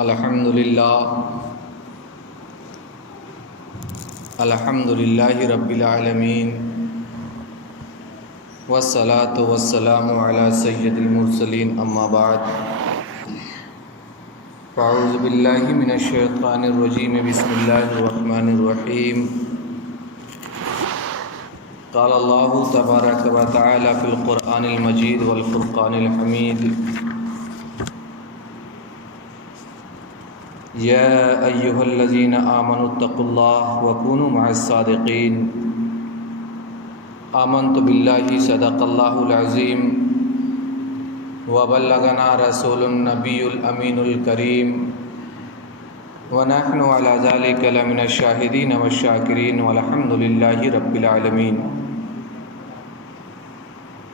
الحمدللہ رب العالمین والصلاة والسلام علی سید المرسلین اما بعد فاعوذ باللہ من الشیطان الرجیم بسم اللہ الرحمن الرحیم قال اللہ تبارک و تعالی فی القرآن المجید والفرقان الحمید یا ایہا الذین آمنوا اتقوا اللہ وکونوا مع الصادقین آمنت باللہ صدق اللہ العظیم وبلغنا رسول النبی الامین الکریم ونحن علی ذلک لمن الشاہدین والشاکرین والحمد للہ رب العالمین۔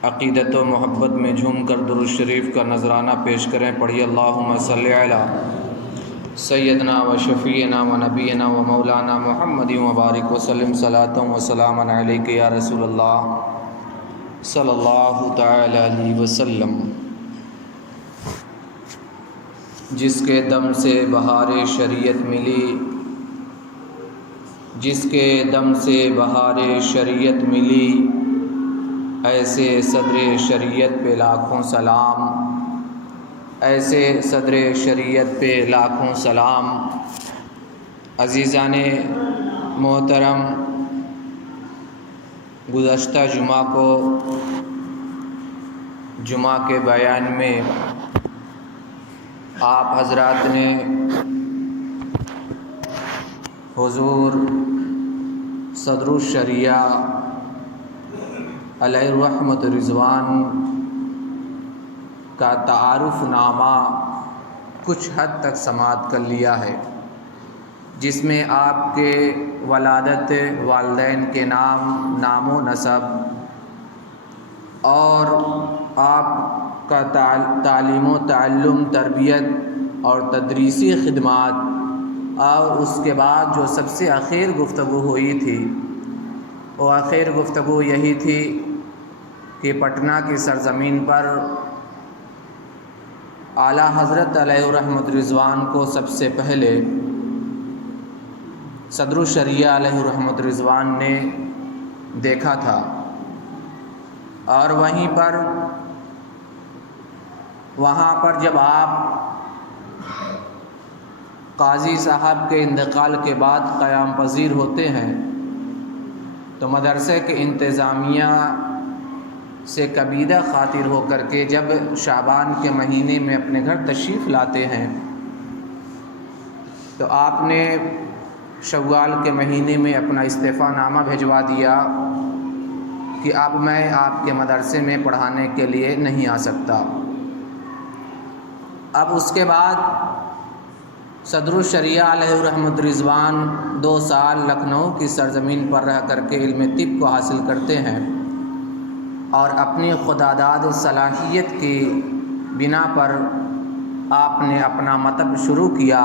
عقیدت و محبت میں جھوم کر درود شریف کا نذرانہ پیش کریں، پڑھیے اللہم صلی علی سیدنا و شفیعنا و نبینا و مولانا محمد مبارک وسلم صلاۃ و سلام علیک یا رسول اللہ صلی اللہ تعالی علیہ وسلم۔ جس کے دم سے بہار شریعت ملی، جس کے دم سے بہار شریعت ملی، ایسے صدر شریعت پہ لاکھوں سلام، ایسے صدر شریعت پہ لاکھوں سلام۔ عزیزان محترم، گزشتہ جمعہ کو جمعہ کے بیان میں آپ حضرات نے حضور صدر الشریعہ علیہ الرحمت رضوان کا تعارف نامہ کچھ حد تک سماعت کر لیا ہے، جس میں آپ کے ولادت، والدین کے نام و نسب اور آپ کا تعلیم و تعلم، تربیت اور تدریسی خدمات، اور اس کے بعد جو سب سے اخیر گفتگو ہوئی تھی وہ اخیر گفتگو یہی تھی کہ پٹنہ کی سرزمین پر اعلیٰ حضرت علیہ الرحمت رضوان کو سب سے پہلے صدر الشریعہ علیہ الرحمت رضوان نے دیکھا تھا، اور وہاں پر جب آپ قاضی صاحب کے انتقال کے بعد قیام پذیر ہوتے ہیں تو مدرسے کے انتظامیہ سے کبیدہ خاطر ہو کر کے جب شعبان کے مہینے میں اپنے گھر تشریف لاتے ہیں تو آپ نے شوال کے مہینے میں اپنا استعفیٰ نامہ بھجوا دیا کہ اب میں آپ کے مدرسے میں پڑھانے کے لیے نہیں آ سکتا۔ اب اس کے بعد صدر الشریعہ علیہ الرحمت رضوان 2 سال لکھنؤ کی سرزمین پر رہ کر کے علم طب کو حاصل کرتے ہیں، اور اپنی خداداد صلاحیت کی بنا پر آپ نے اپنا مطب شروع کیا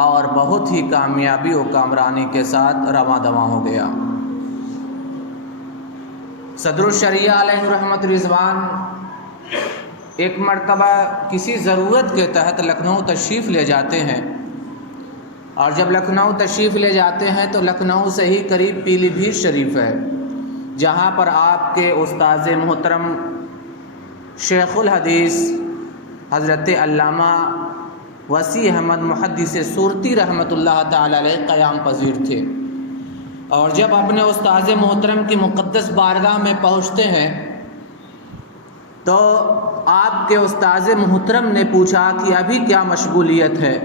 اور بہت ہی کامیابی و کامرانی کے ساتھ رواں دواں ہو گیا۔ صدر الشریعہ علیہ الرحمت رضوان ایک مرتبہ کسی ضرورت کے تحت لکھنؤ تشریف لے جاتے ہیں، اور جب لکھنؤ تشریف لے جاتے ہیں تو لکھنؤ سے ہی قریب پیلی بھیت شریف ہے، جہاں پر آپ کے استاذ محترم شیخ الحدیث حضرت علامہ وسیع احمد محدث سورتی رحمۃ اللہ تعالی علیہ قیام پذیر تھے۔ اور جب اپنے استاذ محترم کی مقدس بارگاہ میں پہنچتے ہیں تو آپ کے استاذ محترم نے پوچھا کہ ابھی کیا مشغولیت ہے؟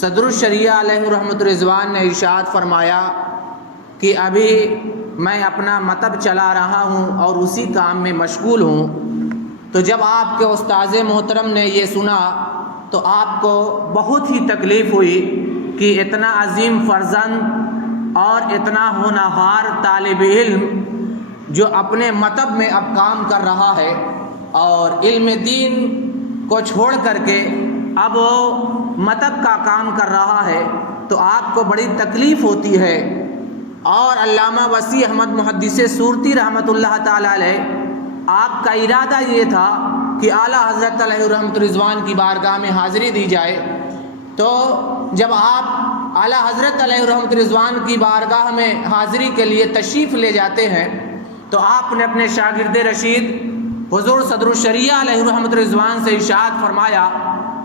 صدر الشریعہ علیہ الرحمت رضوان نے ارشاد فرمایا کہ ابھی میں اپنا مطب چلا رہا ہوں اور اسی کام میں مشغول ہوں۔ تو جب آپ کے استاذ محترم نے یہ سنا تو آپ کو بہت ہی تکلیف ہوئی کہ اتنا عظیم فرزند اور اتنا ہونہار طالب علم جو اپنے مطب میں اب کام کر رہا ہے اور علم دین کو چھوڑ کر کے اب وہ مطب کا کام کر رہا ہے، تو آپ کو بڑی تکلیف ہوتی ہے۔ اور علامہ وسیع احمد محدث سورتی رحمۃ اللہ تعالی علیہ، آپ کا ارادہ یہ تھا کہ اعلیٰ حضرت علیہ الرحمت رضوان کی بارگاہ میں حاضری دی جائے، تو جب آپ اعلیٰ حضرت علیہ الرحمت رضوان کی بارگاہ میں حاضری کے لیے تشریف لے جاتے ہیں تو آپ نے اپنے شاگرد رشید حضور صدر الشریعہ علیہ الرحمت رضوان سے ارشاد فرمایا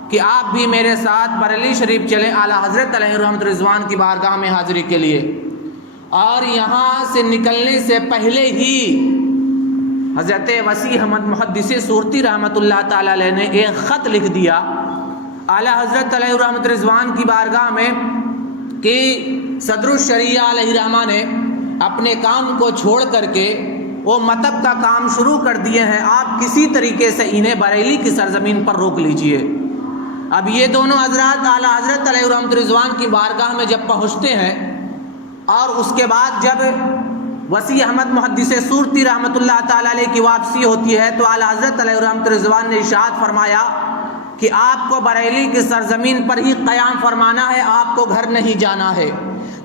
کہ آپ بھی میرے ساتھ بریلی شریف چلیں اعلیٰ حضرت علیہ الرحمت رضوان کی بارگاہ میں حاضری کے لیے۔ اور یہاں سے نکلنے سے پہلے ہی حضرت وسیع احمد محدث سورتی رحمۃ اللہ تعالی علیہ نے ایک خط لکھ دیا اعلیٰ حضرت علیہ الرحمت رضوان کی بارگاہ میں کہ صدر الشریعہ علیہ الرحمہ نے اپنے کام کو چھوڑ کر کے وہ مطب کا کام شروع کر دیے ہیں، آپ کسی طریقے سے انہیں بریلی کی سرزمین پر روک لیجئے۔ اب یہ دونوں حضرات اعلیٰ حضرت علیہ الرحمت رضوان کی بارگاہ میں جب پہنچتے ہیں اور اس کے بعد جب وسیع احمد محدث سورتی رحمۃ اللہ تعالی علیہ کی واپسی ہوتی ہے تو اعلیٰ حضرت علیہ الرحمت رضوان نے ارشاد فرمایا کہ آپ کو بریلی کی سرزمین پر ہی قیام فرمانا ہے، آپ کو گھر نہیں جانا ہے،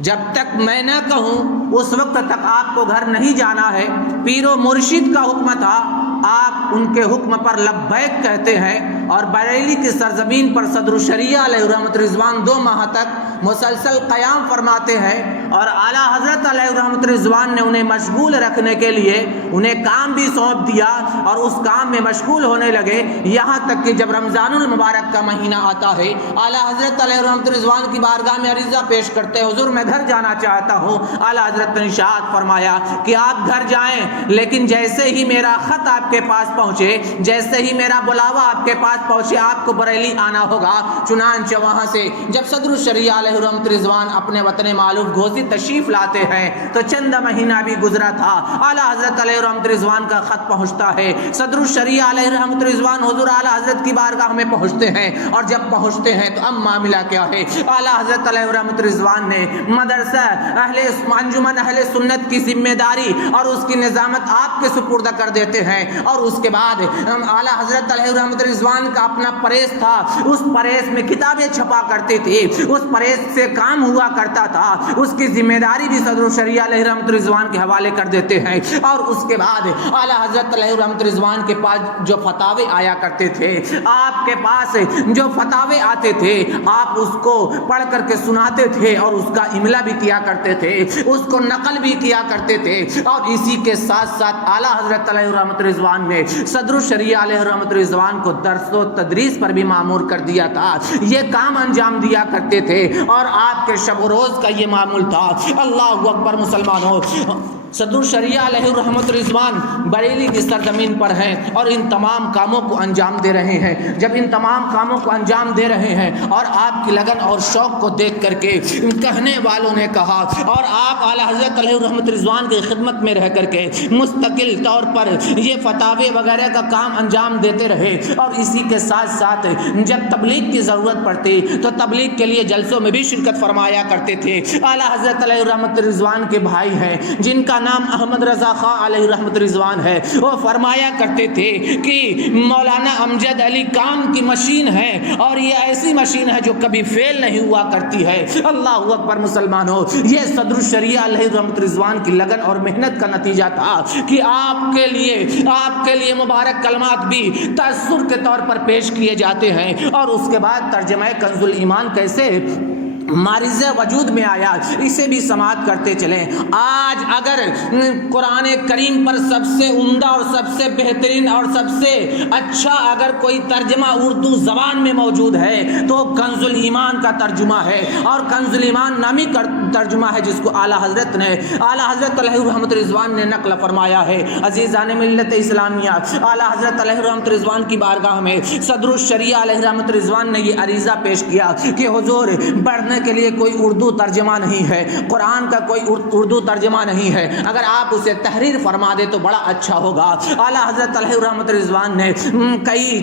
جب تک میں نہ کہوں اس وقت تک آپ کو گھر نہیں جانا ہے۔ پیر و مرشد کا حکم تھا، آپ ان کے حکم پر لبیک کہتے ہیں اور بریلی کی سرزمین پر صدر الشریعہ علیہ الرحمت رضوان 2 ماہ تک مسلسل قیام فرماتے ہیں، اور اعلیٰ حضرت علیہ الرحمت رضوان نے انہیں مشغول رکھنے کے لیے انہیں کام بھی سونپ دیا اور اس کام میں مشغول ہونے لگے، یہاں تک کہ جب رمضان المبارک کا مہینہ آتا ہے اعلیٰ حضرت علیہ الرحمت رضوان کی بارگاہ میں عریضہ پیش کرتے ہیں، حضور میں گھر جانا چاہتا ہوں۔ اعلیٰ حضرت نے ارشاد فرمایا کہ آپ گھر جائیں، لیکن جیسے ہی میرا خط آپ کے پاس پہنچے، جیسے ہی میرا بلاوا آپ کے پاس پہنچے، آپ کو بریلی آنا ہوگا۔ چنانچہ وہاں سے جب صدر الشریعہ علیہ الرحمت رضوان اپنے وطن معلوف گھوسی تشریف لاتے ہیں تو چند مہینہ بھی گزرا تھا، اعلیٰ حضرت علیہ الرحمت رضوان کا خط پہنچتا ہے، صدر الشریعہ علیہ الرحمت رضوان حضور اعلیٰ حضرت کی بارگاہ میں پہنچتے ہیں، اور جب پہنچتے ہیں تو اب معاملہ کیا ہے؟ اعلیٰ حضرت علیہ الرحمت رضوان نے مدرسہ انجمن اہل سنت کی ذمہ داری اور اس کی نظامت آپ کے سپرد کر دیتے ہیں، اور اس کے بعد اعلیٰ حضرت علیہ الرحمت رضوان کا اپنا پریس تھا، اس پریس میں کتابیں چھپا کرتے تھے، اس پریس سے کام ہوا کرتا تھا، اس کی ذمہ داری بھی صدر الشریعہ علیہ الرحمت رضوان کے حوالے کر دیتے ہیں۔ اور اس کے بعد اعلیٰ حضرت علیہ الرحمت رضوان کے پاس جو فتاوے آیا کرتے تھے، آپ کے پاس جو فتاوے آتے تھے آپ اس کو پڑھ کر کے سناتے تھے اور اس کا املا بھی کیا کرتے تھے، اس کو نقل بھی کیا کرتے تھے، اور اسی کے ساتھ ساتھ اعلیٰ حضرت علیہ الرحمت رضوان نے صدر الشریعہ علیہ الرحمت رضوان کو درس و تدریس پر بھی مامور کر دیا تھا، یہ کام انجام دیا کرتے تھے، اور آپ کے شب و روز کا یہ معمول تھا۔ اللہ اکبر مسلمانوں، صدر الشریعہ علیہ الرحمت رضوان بریلی کی سرزمین پر ہیں اور ان تمام کاموں کو انجام دے رہے ہیں۔ جب ان تمام کاموں کو انجام دے رہے ہیں اور آپ کی لگن اور شوق کو دیکھ کر کے کہنے والوں نے کہا، اور آپ اعلیٰ حضرت علیہ الرحمت رضوان کی خدمت میں رہ کر کے مستقل طور پر یہ فتاوے وغیرہ کا کام انجام دیتے رہے، اور اسی کے ساتھ ساتھ جب تبلیغ کی ضرورت پڑتی تو تبلیغ کے لیے جلسوں میں بھی شرکت فرمایا کرتے تھے۔ اعلیٰ حضرت علیہ الرحمت رضوان کے بھائی ہیں جن کا نام احمد رضا خان علیہ الرحمت رضوان ہے، وہ فرمایا کرتے تھے کہ مولانا امجد علی کام کی مشین ہے، اور یہ ایسی مشین ہے جو کبھی فیل نہیں ہوا کرتی ہے۔ اللہ اکبر مسلمانوں، یہ صدر الشریعہ علیہ الرحمت رضوان کی لگن اور محنت کا نتیجہ تھا کہ آپ کے لیے مبارک کلمات بھی تاثر کے طور پر پیش کیے جاتے ہیں، اور اس کے بعد ترجمہ کنز الایمان کیسے مارز وجود میں آیا اسے بھی سماعت کرتے چلیں۔ آج اگر قرآن کریم پر سب سے عمدہ اور سب سے بہترین اور سب سے اچھا اگر کوئی ترجمہ اردو زبان میں موجود ہے تو کنز الایمان کا ترجمہ ہے، اور کنز الایمان نامی ترجمہ ہے جس کو اعلیٰ حضرت علیہ الرحمت رضوان نے نقل فرمایا ہے۔ عزیزان ملت اسلامیہ، اعلیٰ حضرت علیہ الرحمت رضوان کی بارگاہ میں صدر الشریعہ علیہ الرحمت رضوان نے یہ عریضہ پیش کیا کہ حضور پڑھنے کے لیے کوئی اردو ترجمہ نہیں ہے، قرآن کا کوئی اردو ترجمہ نہیں ہے، اگر آپ اسے تحریر فرما دے تو بڑا اچھا ہوگا۔ اعلیٰ حضرت علیہ الرحمت رضوان نے کئی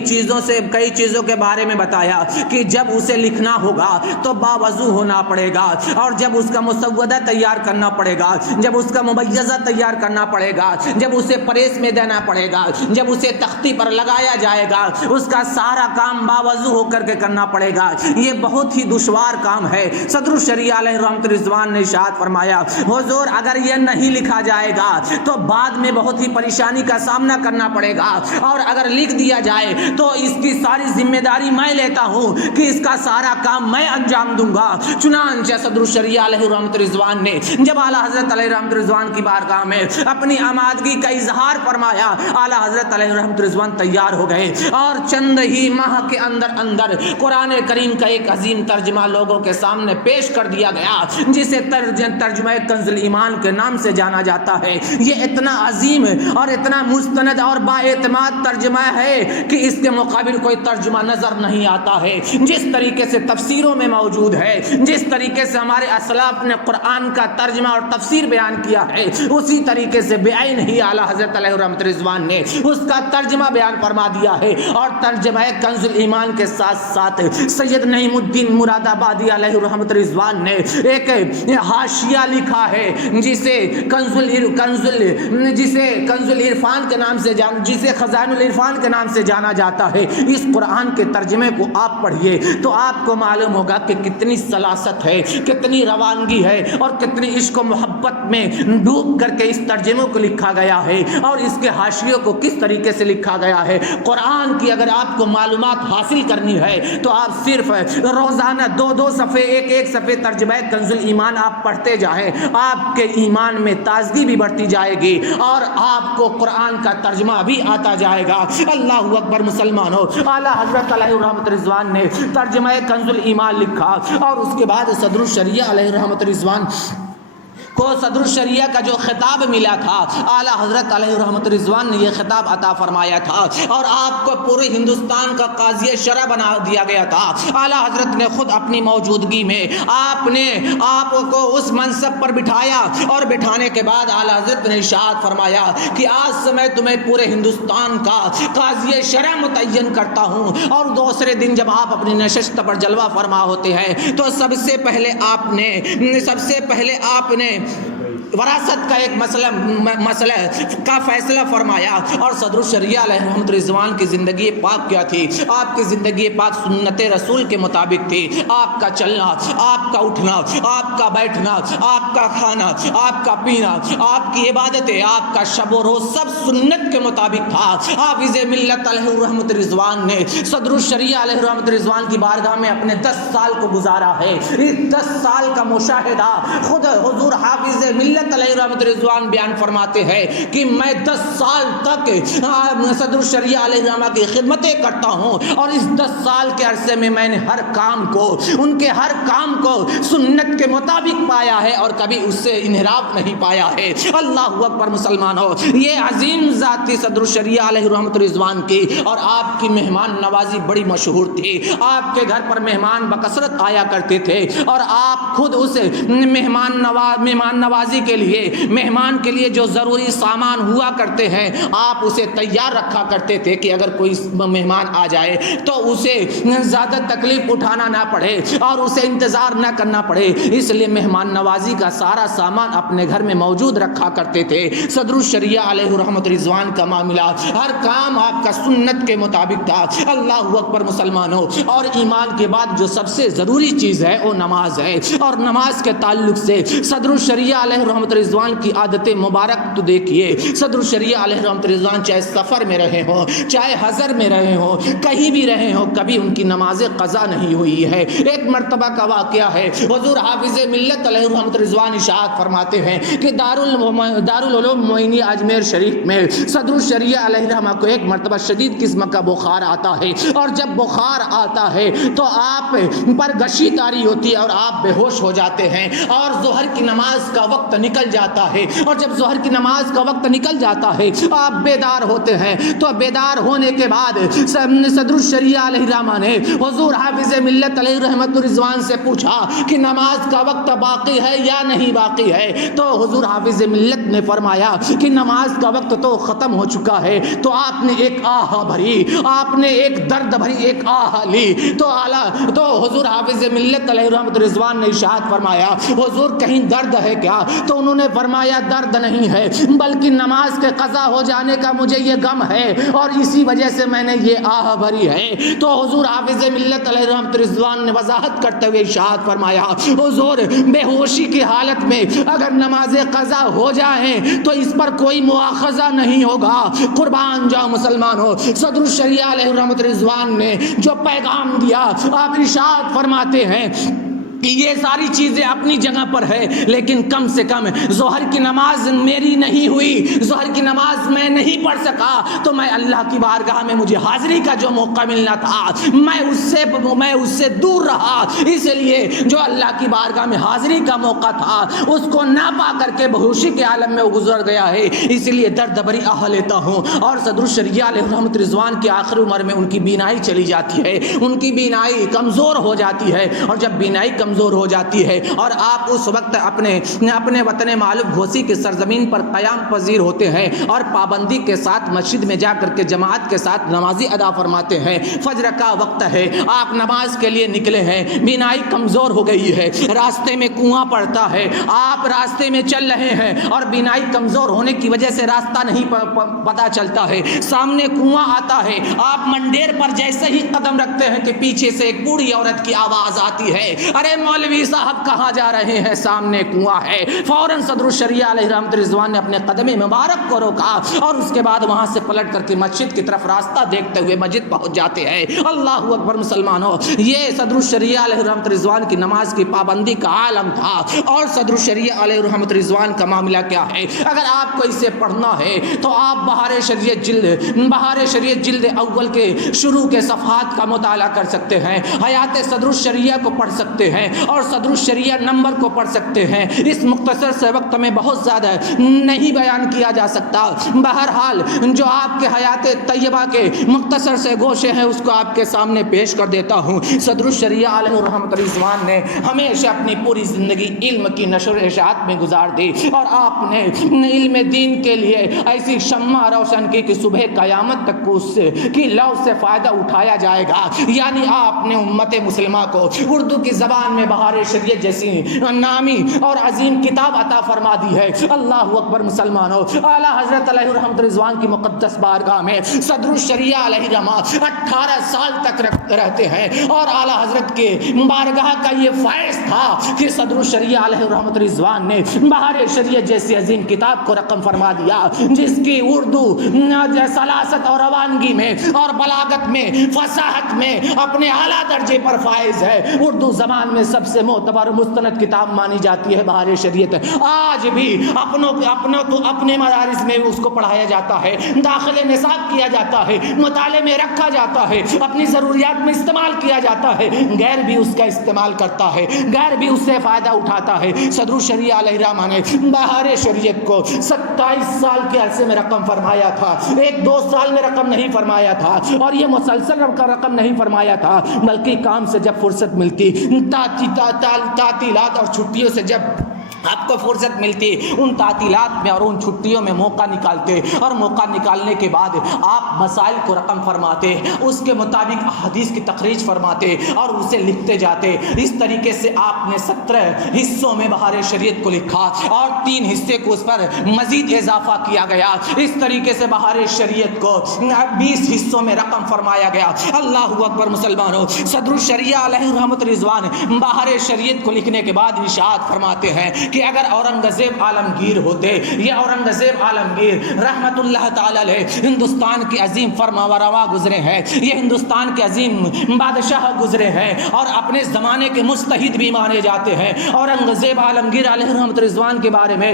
چیزوں کے بارے میں بتایا کہ جب اسے لکھنا ہوگا تو باوضو ہونا پڑے گا، اور جب اس کا مسودہ تیار کرنا پڑے گا، جب اس کا مبیضہ تیار کرنا پڑے گا، جب اسے پریس میں دینا پڑے گا، جب اسے تختی پر لگایا جائے گا، اس کا سارا کام باوضو ہو کر کے کرنا پڑے گا۔ یہ بہت ہی دشوار کام ہے، ہے۔ صدر الشریعہ علیہ رحمت رضوان نے ارشاد فرمایا حضور اگر یہ نہیں لکھا جائے گا تو بعد میں بہت ہی پریشانی کا سامنا کرنا پڑے گا، اور اگر لکھ دیا جائے تو اس کی ساری ذمہ داری میں لیتا ہوں کہ اس کا سارا کام میں انجام دوں گا۔ چنانچہ صدر الشریعہ علیہ رحمت رضوان نے جب اعلیٰ حضرت علیہ رحمت رضوان کی بارگاہ میں اپنی آمادگی کا اظہار فرمایا، اعلیٰ حضرت علیہ رحمت رضوان تیار ہو گئے اور چند ہی ماہ کے اندر قرآن کریم کا ایک عظیم ترجمہ لوگوں کے سامنے پیش کر دیا گیا، جسے ترجمہ کنز ایمان کے نام سے جانا جاتا ہے۔ یہ اتنا عظیم اور اتنا مستند اور با اعتماد ترجمہ ہے کہ اس کے مقابل کوئی ترجمہ نظر نہیں آتا ہے۔ جس طریقے سے تفسیروں میں موجود ہے، جس طریقے سے ہمارے اسلاف نے قرآن کا ترجمہ اور تفسیر بیان کیا ہے، اسی طریقے سے بعین ہی اعلیٰ حضرت علیہ رحمت رضوان نے اس کا ترجمہ بیان فرما دیا ہے۔ اور ترجمہ کنز ایمان کے ساتھ ساتھ سید نعیم الدین مراد آبادی علیہ رحمت رضوان نے ایک حاشیہ لکھا ہے جسے کنز العرفان کے نام سے جسے خزائن العرفان کے نام سے جانا جاتا ہے۔ اس قرآن کے ترجمے کو آپ پڑھیے تو آپ کو معلوم ہوگا کہ کتنی سلاست ہے، کتنی روانگی ہے اور کتنی عشق و محبت میں ڈوب کر کے اس ترجمے کو لکھا گیا ہے، اور اس کے حاشیوں کو کس طریقے سے لکھا گیا ہے۔ قرآن کی اگر آپ کو معلومات حاصل کرنی ہے تو آپ صرف روزانہ دو صفحے ایک صفحے ترجمہ کنز ایمان آپ پڑھتے جائیں، آپ کے ایمان میں تازگی بھی بڑھتی جائے گی اور آپ کو قرآن کا ترجمہ بھی آتا جائے گا۔ اللہ اکبر مسلمانوں، اعلیٰ حضرت علیہ رحمت رضوان نے ترجمہ کنز ایمان لکھا، اور اس کے بعد صدر الشریعہ علیہ رحمت رضوان کو صدر الشریعہ کا جو خطاب ملا تھا، اعلیٰ حضرت علیہ رحمت رضوان نے یہ خطاب عطا فرمایا تھا، اور آپ کو پورے ہندوستان کا قاضی شرع بنا دیا گیا تھا۔ اعلیٰ حضرت نے خود اپنی موجودگی میں آپ کو اس منصب پر بٹھایا، اور بٹھانے کے بعد اعلیٰ حضرت نے ارشاد فرمایا کہ آج سے میں تمہیں پورے ہندوستان کا قاضی شرع متعین کرتا ہوں۔ اور دوسرے دن جب آپ اپنی نشست پر جلوہ فرما ہوتے ہیں تو سب سے پہلے آپ نے وراثت کا ایک مسئلہ کا فیصلہ فرمایا، اور صدر الشریعہ علیہ رحمت رضوان کی زندگی پاک کیا تھی؟ آپ کی زندگی پاک سنت رسول کے مطابق تھی۔ آپ کا چلنا، آپ کا اٹھنا، آپ کا بیٹھنا، آپ کا کھانا، آپ کا پینا، آپ کی عبادتیں، آپ کا شب و روز سب سنت کے مطابق تھا۔ حافظ ملت علیہ رحمت رضوان نے صدر الشریعہ علیہ رحمت رضوان کی بارگاہ میں اپنے 10 سال کو گزارا ہے۔ اس 10 سال کا مشاہدہ خود حضور حافظ ملت علیہ رحمت رضوان بیان فرماتے ہیں کہ میں 10 سال تک صدر الشریعہ علیہ رحمت کی خدمتیں کرتا ہوں، اور اس 10 سال کے عرصے میں میں نے ہر کام کو سنت کے مطابق پایا ہے، اور کبھی اس سے انحراف نہیں پایا ہے۔ اللہ اکبر مسلمانوں، یہ عظیم ذات تھی صدر الشریعہ علیہ رحمت رضوان کی، اور آپ کی مہمان نوازی بڑی مشہور تھی۔ آپ کے گھر پر مہمان بکثرت آیا کرتے تھے، اور آپ خود اس مہمان نوازی کے لیے، مہمان کے لیے جو ضروری سامان ہوا کرتے ہیں، آپ اسے تیار رکھا کرتے تھے کہ اگر کوئی مہمان آ جائے تو اسے زیادہ تکلیف اٹھانا نہ پڑے اور اسے انتظار نہ کرنا پڑے، اس لیے مہمان نوازی کا سارا سامان اپنے گھر میں موجود رکھا کرتے تھے۔ صدر الشریعہ علیہ رحمت رضوان کا معاملہ، ہر کام آپ کا سنت کے مطابق تھا۔ اللہ اکبر مسلمانوں، اور ایمان کے بعد جو سب سے ضروری چیز ہے وہ نماز ہے، اور نماز کے تعلق سے صدر الشریعہ علیہ رحمت رضوان کی عادت مبارک تو دیکھیے۔ صدر الشریعہ علیہ رحمت رضوان چاہے سفر میں رہے ہوں، چاہے حضر میں رہے ہوں، کہیں بھی رہے ہوں، کبھی ان کی نماز قضا نہیں ہوئی ہے۔ ایک مرتبہ کا واقعہ ہے، حضور حافظ ملت علیہ رحمت رضوان ارشاد فرماتے ہیں کہ دارالعلوم معینی اجمیر شریف میں صدر الشریعہ علیہ رحمت کو ایک مرتبہ شدید قسم کا بخار آتا ہے، اور جب بخار آتا ہے تو آپ پر گشی طاری ہوتی ہے اور آپ بے ہوش ہو جاتے ہیں، اور ظہر کی نماز کا وقت نکل جاتا ہے، اور جب ظہر کی نماز کا وقت نکل جاتا ہے آپ بیدار ہوتے ہیں۔ تو بیدار ہونے کے بعد صدر الشریعہ علیہ رحمت نے حضور حافظ ملت علیہ رحمت رضوان سے پوچھا کہ نماز کا وقت باقی ہے یا نہیں باقی ہے؟ تو حضور حافظ ملت نے فرمایا کہ نماز کا وقت تو ختم ہو چکا ہے۔ تو آپ نے ایک آہ بھری، آپ نے ایک درد بھری ایک آہ لی، تو حضور حافظ ملت علیہ رحمت رضوان نے ارشاد فرمایا حضور کہیں درد ہے کیا؟ تو تو انہوں نے فرمایا درد نہیں ہے بلکہ نماز کے قضا ہو جانے کا مجھے یہ غم ہے اور اسی وجہ سے میں نے یہ آہ بھری ہے۔ تو حضور حافظ ملت علیہ رحمت رضوان نے وضاحت کرتے ہوئے ارشاد فرمایا حضور بے ہوشی کی حالت میں اگر نماز قضا ہو جائیں تو اس پر کوئی مواخذہ نہیں ہوگا۔ قربان جاؤ مسلمانوں، صدر الشریعہ علیہ رحمت رضوان نے جو پیغام دیا آپ ارشاد فرماتے ہیں کہ یہ ساری چیزیں اپنی جگہ پر ہے، لیکن کم سے کم ظہر کی نماز میری نہیں ہوئی، ظہر کی نماز میں نہیں پڑھ سکا تو میں اللہ کی بارگاہ میں مجھے حاضری کا جو موقع ملنا تھا میں اس سے دور رہا، اس لیے جو اللہ کی بارگاہ میں حاضری کا موقع تھا اس کو نہ پا کر کے بہوشی کے عالم میں وہ گزر گیا ہے، اس لیے درد بری آہ لیتا ہوں۔ اور صدر الشریعہ علیہ رحمت رضوان کی آخری عمر میں ان کی بینائی چلی جاتی ہے، ان کی بینائی کمزور ہو جاتی ہے، اور جب بینائی کمزور ہو جاتی ہے اور آپ اس وقت اپنے وطن معلوم گھوسی کی سرزمین پر قیام پذیر ہوتے ہیں اور پابندی کے ساتھ مسجد میں جا کر کے جماعت کے ساتھ نمازی ادا فرماتے ہیں، فجر کا وقت ہے، آپ نماز کے لیے نکلے ہیں، بینائی کمزور ہو گئی ہے، راستے میں کنواں پڑتا ہے، آپ راستے میں چل رہے ہیں اور بینائی کمزور ہونے کی وجہ سے راستہ نہیں پتا چلتا ہے، سامنے کنواں آتا ہے، آپ منڈیر پر جیسے ہی قدم رکھتے ہیں کہ پیچھے سے ایک بوڑھی عورت کی آواز آتی ہے، ارے مولوی صاحب کہاں جا رہے ہیں، سامنے کنواں ہے۔ فوراً صدر الشریعہ علیہ رحمت رضوان نے اپنے قدم مبارک کو روکا اور اس کے بعد وہاں سے پلٹ کر کے مسجد کی طرف راستہ دیکھتے ہوئے مسجد پہنچ جاتے ہیں۔ اللہ اکبر مسلمانوں، یہ صدر الشریعہ علیہ رحمت رضوان کی نماز کی پابندی کا عالم تھا۔ اور صدر الشریعہ علیہ رحمت رضوان کا معاملہ کیا ہے، اگر آپ کو اسے پڑھنا ہے تو آپ بہار شریعت جلد اول کے شروع کے صفحات کا مطالعہ کر سکتے ہیں، حیات صدر الشریعہ کو پڑھ سکتے ہیں اور صدر الشریعہ نمبر کو پڑھ سکتے ہیں۔ اس مختصر سے وقت میں بہت زیادہ نہیں بیان کیا جا سکتا، بہرحال جو آپ کے حیات طیبہ کے مختصر سے گوشے ہیں اس کو آپ کے سامنے پیش کر دیتا ہوں۔ صدر الشریعہ علیہ رحمت رضوان نے ہمیشہ اپنی پوری زندگی علم کی نشر و اشاعت میں گزار دی اور آپ نے علم دین کے لیے ایسی شمع روشن کی کہ صبح قیامت تک اس کی لو سے فائدہ اٹھایا جائے گا، یعنی آپ نے امت مسلمہ کو اردو کی زبان میں بہار شریعت جیسی نامی اور عظیم کتاب عطا فرما دی ہے۔ اللہ اکبر مسلمانوں، اعلیٰ حضرت علیہ رحمت رضوان کی مقدس بارگاہ میں صدر الشریعہ علیہ رحمت 18 سال تک رہتے ہیں اور اعلیٰ حضرت کے بارگاہ کا یہ فیض تھا کہ صدر الشریعہ علیہ رحمت رضوان نے بہار شریعت جیسی عظیم کتاب کو رقم فرما دیا، جس کی اردو سلاست اور روانگی میں اور بلاغت میں فصاحت میں اپنے اعلیٰ درجے پر فائز ہے۔ اردو زبان میں سب سے معتبر مستند کتاب مانی جاتی ہے بہار شریعت، آج بھی اپنے مدارس میں اس کو پڑھایا جاتا ہے، داخل نصاب کیا جاتا ہے، مطالعے میں رکھا جاتا ہے، اپنی ضروریات میں استعمال کیا جاتا ہے، غیر بھی اس کا استعمال کرتا ہے، غیر بھی اس سے فائدہ اٹھاتا ہے۔ صدر الشریعہ علیہ رحمہ نے بہار شریعت کو 27 سال کے عرصے میں رقم فرمایا تھا، 1-2 سال میں رقم نہیں فرمایا تھا اور یہ مسلسل رقم نہیں فرمایا تھا، بلکہ کام سے جب فرصت ملتی، تعطیلات اور چھٹیوں سے جب آپ کو فرصت ملتی، ان تعطیلات میں اور ان چھٹیوں میں موقع نکالتے اور موقع نکالنے کے بعد آپ مسائل کو رقم فرماتے، اس کے مطابق احادیث کی تخریج فرماتے اور اسے لکھتے جاتے۔ اس طریقے سے آپ نے 17 حصوں میں بہار شریعت کو لکھا اور 3 حصے کو اس پر مزید اضافہ کیا گیا۔ اس طریقے سے بہار شریعت کو 20 حصوں میں رقم فرمایا گیا۔ اللہ اکبر مسلمانوں، صدر الشریعہ علیہ رحمت رضوان بہار شریعت کو لکھنے کے بعد ارشاد فرماتے ہیں کہ اگر اورنگزیب عالمگیر ہوتے، یہ اورنگزیب عالمگیر رحمت اللہ تعالی علیہ ہندوستان کی عظیم فرما روا گزرے ہیں، یہ ہندوستان کے عظیم بادشاہ گزرے ہیں اور اپنے زمانے کے مجتہد بھی مانے جاتے ہیں۔ اورنگزیب عالمگیر علیہ رحمت رضوان کے بارے میں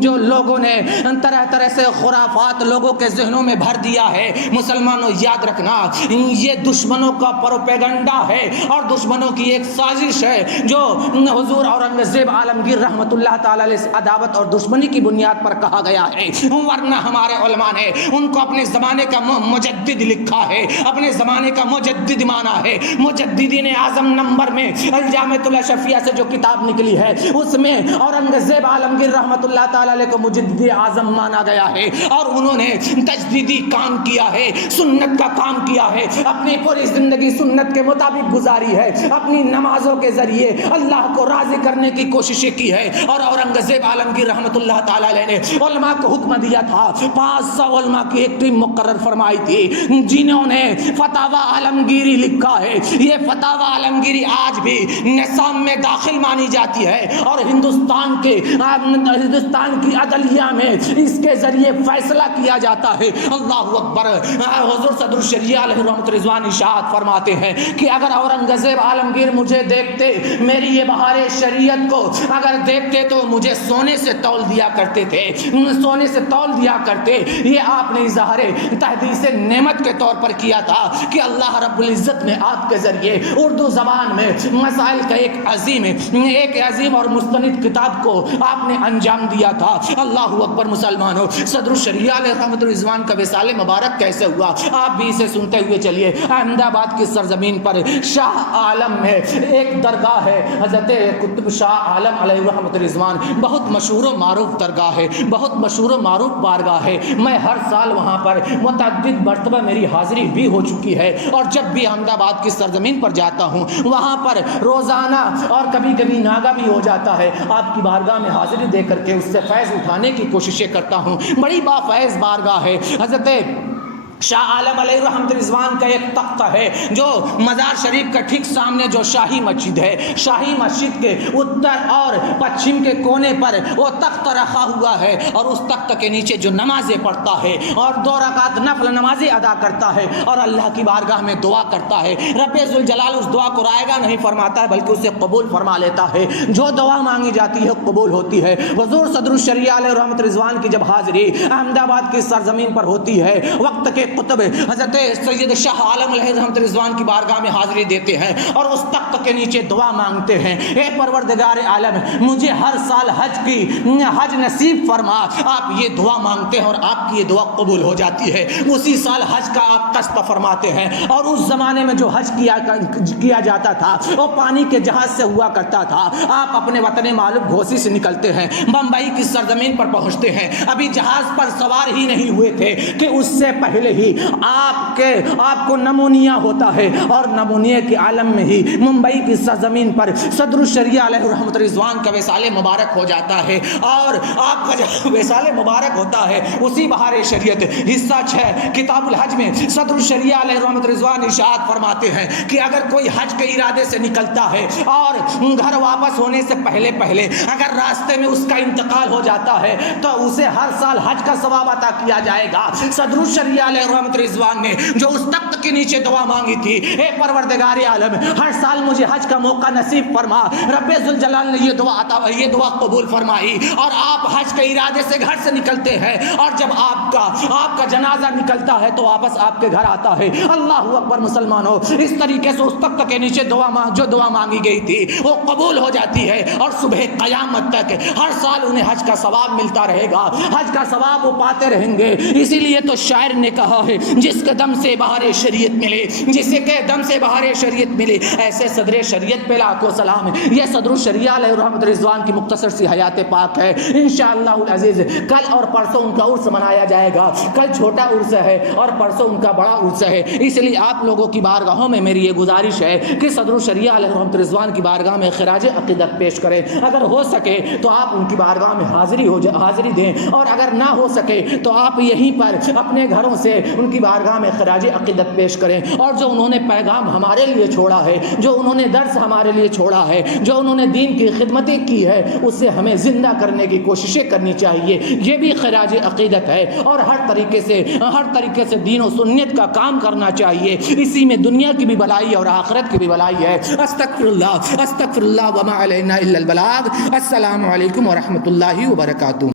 جو لوگوں نے طرح طرح سے خرافات لوگوں کے ذہنوں میں بھر دیا ہے، مسلمانوں یاد رکھنا یہ دشمنوں کا پروپیگنڈا ہے اور دشمنوں کی ایک سازش ہے جو حضور اورنگزیب عالمگیر رحمت اللہ تعالیٰ علیہ عداوت اور دشمنی کی بنیاد پر کہا گیا ہے، ورنہ ہمارے علماء نے ان کو اپنے زمانے کا مجدد لکھا ہے، اپنے زمانے کا مجدد مانا ہے۔ مجددین اعظم نمبر میں الجامعۃ الاشرفیہ سے جو کتاب نکلی ہے اس میں اورنگزیب عالمگیر رحمت اللہ تعالیٰ علیہ کو مجدد اعظم مانا گیا ہے اور انہوں نے تجدیدی کام کیا ہے، سنت کا کام کیا ہے، اپنی پوری زندگی سنت کے مطابق گزاری ہے، اپنی نمازوں کے ذریعے اللہ کو راضی کرنے کی کوششیں کی ہے، اور اورنگزیب عالمگیر رحمۃ اللہ تعالی علیہ نے علماء کو حکم دیا تھا، 500 علماء کی ایک ٹیم مقرر فرمائی تھی جنہوں نے فتاوی عالمگیری لکھا ہے۔ یہ فتاوی عالمگیری آج بھی نظام میں داخل مانی جاتی ہے اور ہندوستان کی عدلیہ میں اس کے ذریعے فیصلہ کیا جاتا ہے۔ اللہ اکبر۔ حضور صدر الشریعہ علیہ رحمت رضوان ارشاد فرماتے ہیں کہ اگر اورنگزیب عالمگیر مجھے دیکھتے، میری یہ بہار شریعت کو اگر دیکھتے تو مجھے سونے سے تول دیا کرتے تھے، سونے سے تول دیا کرتے۔ یہ آپ نے اظہار تحدیث نعمت کے طور پر کیا تھا کہ اللہ رب العزت نے آپ کے ذریعے اردو زبان میں مسائل کا ایک عظیم اور مستند کتاب کو آپ نے انجام دیا تھا۔ اللہ اکبر مسلمانوں، صدر الشریعہ علیہ رحمت رضوان کا وصال مبارک کیسے ہوا، آپ بھی اسے سنتے ہوئے چلیے۔ احمد آباد کی سرزمین پر شاہ عالم میں ایک درگاہ ہے، حضرت قطب شاہ عالم علیہ رحمت رضوان، بہت مشہور و معروف درگاہ ہے، بہت مشہور و معروف بارگاہ ہے۔ میں ہر سال وہاں پر متعدد مرتبہ میری حاضری بھی ہو چکی ہے، اور جب بھی احمد آباد کی سرزمین پر جاتا ہوں وہاں پر روزانہ اور کبھی کبھی ناگا بھی ہو جاتا ہے، آپ کی بارگاہ میں حاضری دے کر کے اس سے فیض اٹھانے کی کوششیں کرتا ہوں۔ بڑی با فیض بارگاہ ہے۔ حضرت شاہ عالم علیہ رحمت رضوان کا ایک تخت ہے جو مزار شریف کا ٹھیک سامنے جو شاہی مسجد ہے، شاہی مسجد کے اتر اور پچھم کے کونے پر وہ تخت رکھا ہوا ہے، اور اس تخت کے نیچے جو نمازیں پڑھتا ہے اور 2 رکعت نفل نمازیں ادا کرتا ہے اور اللہ کی بارگاہ میں دعا کرتا ہے، رب ذوالجلال اس دعا کو رائگاں نہیں فرماتا ہے بلکہ اسے قبول فرما لیتا ہے۔ جو دعا مانگی جاتی ہے قبول ہوتی ہے۔ حضور صدر الشریعہ علیہ رحمت رضوان کی جب حاضری احمد آباد کی سرزمین پر ہوتی ہے، وقت کے قطب حضرت سید شاہ عالم علیہ رحمت رضوان کی بارگاہ میں حاضری دیتے ہیں اور اس تخت کے نیچے دعا مانگتے ہیں، اے پروردگار عالم مجھے ہر سال حج نصیب فرما۔ آپ یہ دعا مانگتے ہیں اور آپ کی یہ دعا قبول ہو جاتی ہے۔ اسی سال حج کا آپ قصد فرماتے ہیں، اور اس زمانے میں جو حج کیا جاتا تھا وہ پانی کے جہاز سے ہوا کرتا تھا۔ آپ اپنے وطن معلوم گھوسی سے نکلتے ہیں، بمبئی کی سرزمین پر پہنچتے ہیں، ابھی جہاز پر سوار ہی نہیں ہوئے تھے کہ اس سے پہلے ہی آپ کو نمونیا ہوتا ہے، اور نمونیا کے عالم میں ہی ممبئی کی سرزمین پر صدر الشریعہ علیہ رحمت رضوان کا وصال مبارک ہو جاتا ہے، اور آپ کا جب وصال مبارک ہوتا ہے اسی بہار شریعت حصہ 6 کتاب الحج میں صدر الشریعہ علیہ رحمت رضوان ارشاد فرماتے ہیں کہ اگر کوئی حج کے ارادے سے نکلتا ہے اور گھر واپس ہونے سے پہلے اگر راستے میں اس کا انتقال ہو جاتا ہے تو اسے ہر سال حج کا ثواب عطا کیا جائے گا۔ صدر الشریعہ علیہ رحمت رضوان نے جو اس تخت کے نیچے دعا مانگی تھی، اے پروردگار عالم ہر سال مجھے حج کا موقع نصیب فرما، رب ذوالجلال نے یہ دعا قبول فرمائی، اور آپ حج کے ارادے سے گھر سے نکلتے ہیں، اور جب آپ کا جنازہ نکلتا ہے تو واپس آپ کے گھر آتا ہے۔ اللہ اکبر مسلمانوں، اس طریقے سے اس تخت کے نیچے جو دعا مانگی گئی تھی وہ قبول ہو جاتی ہے، اور صبح قیامت تک ہر سال انہیں حج کا ثواب ملتا رہے گا، حج کا ثواب وہ پاتے رہیں گے۔ اسی لیے تو شاعر نے کہا ہے جس کے دم سے بہار شریعت ملے، جس کے دم سے بہار شریعت ملے، ایسے صدر شریعت پہ لاکھوں سلام۔ یہ صدر الشریعہ علیہ رحمت رضوان کی مختصر سی حیات پاک ہے۔ انشاءاللہ العزیز کل اور پرسوں ان کا عرس منایا جائے گا، کل چھوٹا عرس ہے اور پرسوں ان کا بڑا عرس ہے۔ اس لیے آپ لوگوں کی بارگاہوں میں میری یہ گزارش ہے کہ صدر الشریعہ علیہ رحمت رضوان کی بارگاہ میں خراج عقیدت پیش کریں، اگر ہو سکے تو آپ ان کی بارگاہ میں حاضری دیں، اور اگر نہ ہو سکے تو آپ یہیں پر اپنے گھروں سے ان کی بارگاہ میں خراج عقیدت پیش کریں، اور جو انہوں نے پیغام ہمارے لیے چھوڑا ہے، جو انہوں نے درس ہمارے لیے چھوڑا ہے، جو انہوں نے دین کی خدمتیں کی ہے، اسے ہمیں زندہ کرنے کی کوششیں کرنی چاہیے۔ یہ بھی خراج عقیدت ہے، اور ہر طریقے سے دین و سنت کا کام کرنا چاہیے، اسی میں دنیا کی بھی بلائی اور آخرت کی بھی بلائی ہے۔ استغفر اللہ وما علینا الا البلاغ۔ السلام علیکم ورحمۃ اللہ وبرکاتہ۔